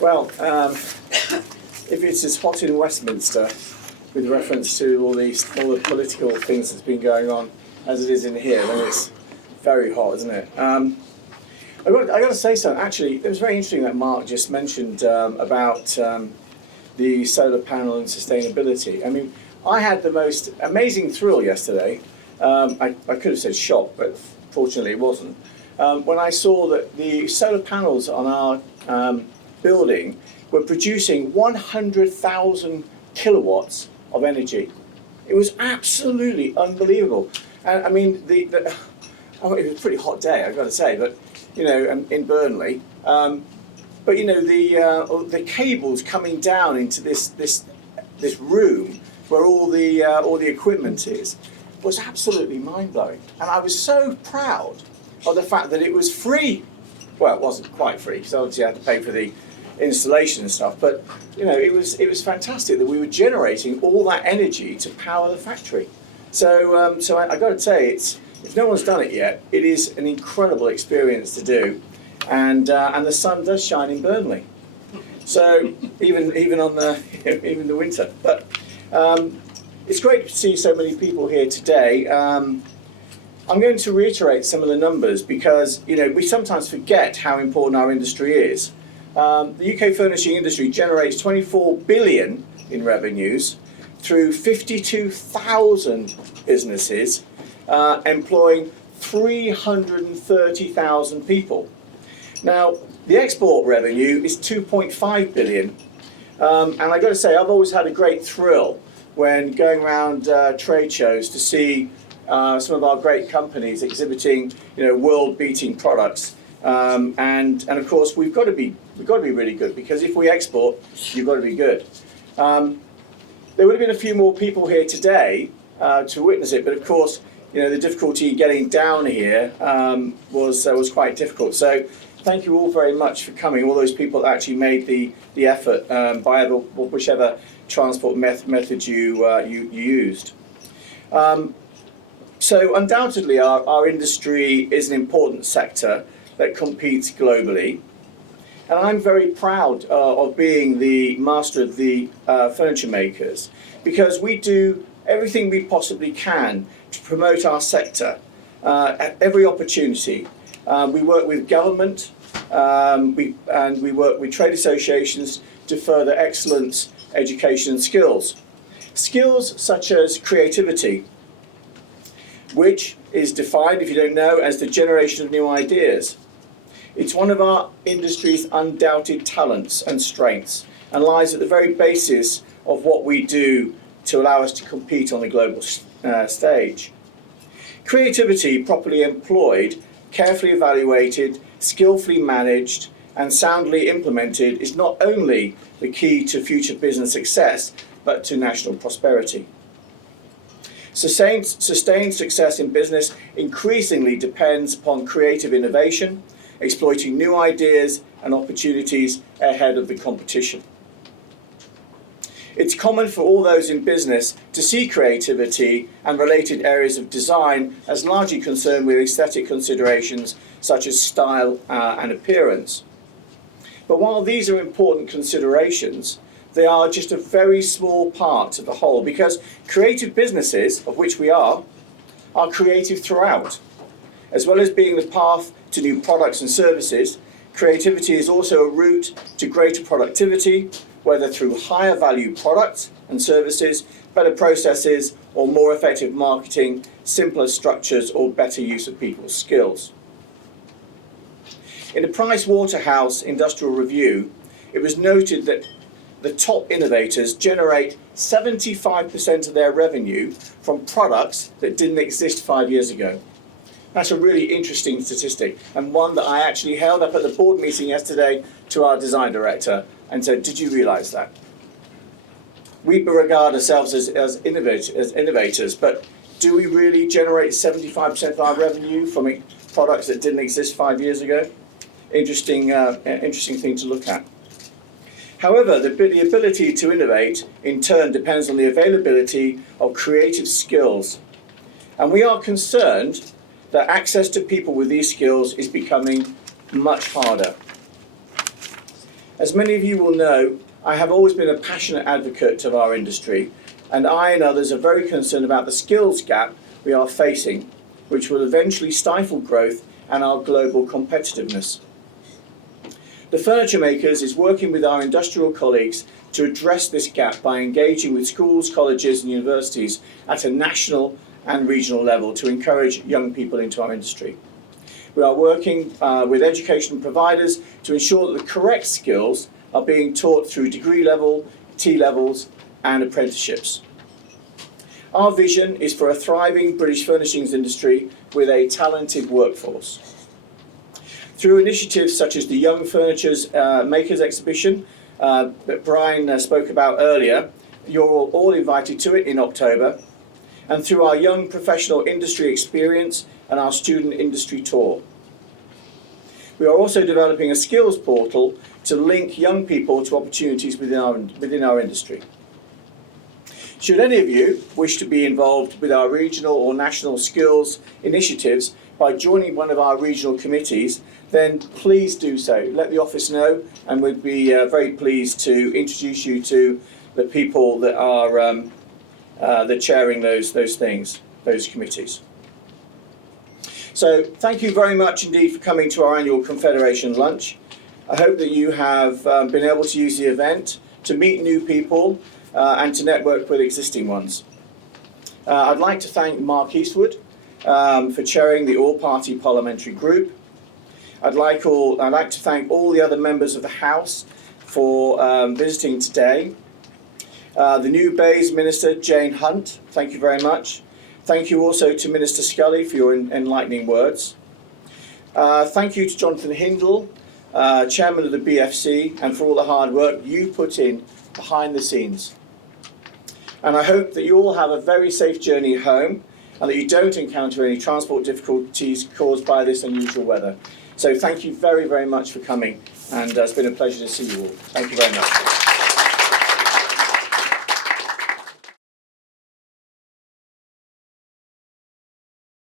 Well, if it's as hot in Westminster, with reference to all the political things that's been going on, as it is in here, then it's very hot, isn't it? I got to say something. Actually, it was very interesting that Mark just mentioned about the solar panel and sustainability. I mean, I had the most amazing thrill yesterday. I could have said shock, but fortunately it wasn't. When I saw that the solar panels on our building were producing 100,000 kilowatts of energy. It was absolutely unbelievable. And I mean, it was a pretty hot day, I've got to say, but you know, in Burnley. But you know, the cables coming down into this room where all the equipment is was absolutely mind-blowing. And I was so proud of the fact that it was free. Well, it wasn't quite free, because obviously I had to pay for the installation and stuff, but you know, it was fantastic that we were generating all that energy to power the factory. So I got to say, if no one's done it yet, it is an incredible experience to do, and the sun does shine in Burnley. So even on even the winter, but it's great to see so many people here today. I'm going to reiterate some of the numbers because you know we sometimes forget how important our industry is. The UK furnishing industry generates 24 billion in revenues through 52,000 businesses, employing 330,000 people. Now, the export revenue is 2.5 billion, and I've got to say, I've always had a great thrill when going around trade shows to see some of our great companies exhibiting, you know, world-beating products. And of course we've got to be really good, because if we export, you've got to be good. There would have been a few more people here today to witness it, but of course, you know, the difficulty getting down here was quite difficult. So thank you all very much for coming. All those people that actually made the effort by whichever transport method you used. So undoubtedly, our industry is an important sector that competes globally. And I'm very proud of being the master of the furniture makers, because we do everything we possibly can to promote our sector at every opportunity. We work with government, and we work with trade associations to further excellence, education and skills. Skills such as creativity, which is defined, if you don't know, as the generation of new ideas. It's one of our industry's undoubted talents and strengths, and lies at the very basis of what we do to allow us to compete on the global stage. Creativity properly employed, carefully evaluated, skillfully managed, and soundly implemented is not only the key to future business success, but to national prosperity. Sustained success in business increasingly depends upon creative innovation, exploiting new ideas and opportunities ahead of the competition. It's common for all those in business to see creativity and related areas of design as largely concerned with aesthetic considerations such as style and appearance. But while these are important considerations, they are just a very small part of the whole, because creative businesses, of which we are creative throughout. As well as being the path to new products and services, creativity is also a route to greater productivity, whether through higher value products and services, better processes, or more effective marketing, simpler structures, or better use of people's skills. In the Price Waterhouse Industrial Review, it was noted that the top innovators generate 75% of their revenue from products that didn't exist 5 years ago. That's a really interesting statistic, and one that I actually held up at the board meeting yesterday to our design director and said, did you realise that? We regard ourselves as innovators, but do we really generate 75% of our revenue from products that didn't exist 5 years ago? Interesting thing to look at. However, the ability to innovate in turn depends on the availability of creative skills. And we are concerned that access to people with these skills is becoming much harder. As many of you will know, I have always been a passionate advocate of our industry, and I and others are very concerned about the skills gap we are facing, which will eventually stifle growth and our global competitiveness. The Furniture Makers is working with our industrial colleagues to address this gap by engaging with schools, colleges and universities at a national and regional level to encourage young people into our industry. We are working with education providers to ensure that the correct skills are being taught through degree level, T-levels and apprenticeships. Our vision is for a thriving British furnishings industry with a talented workforce. Through initiatives such as the Young Furniture Makers exhibition that Brian spoke about earlier, you're all invited to it in October, and through our Young Professional Industry Experience and our Student Industry Tour. We are also developing a skills portal to link young people to opportunities within our industry. Should any of you wish to be involved with our regional or national skills initiatives by joining one of our regional committees, then please do so. Let the office know, and we'd be very pleased to introduce you to the people that are chairing those committees. So thank you very much indeed for coming to our annual Confederation lunch. I hope that you have been able to use the event to meet new people and to network with existing ones. I'd like to thank Mark Eastwood for chairing the all-party parliamentary group. I'd like to thank all the other members of the House for visiting today. The new Bays Minister, Jane Hunt, thank you very much. Thank you also to Minister Scully for your enlightening words. Thank you to Jonathan Hindle, Chairman of the BFC, and for all the hard work you put in behind the scenes. And I hope that you all have a very safe journey home and that you don't encounter any transport difficulties caused by this unusual weather. So thank you very, very much for coming, and it's been a pleasure to see you all. Thank you very much.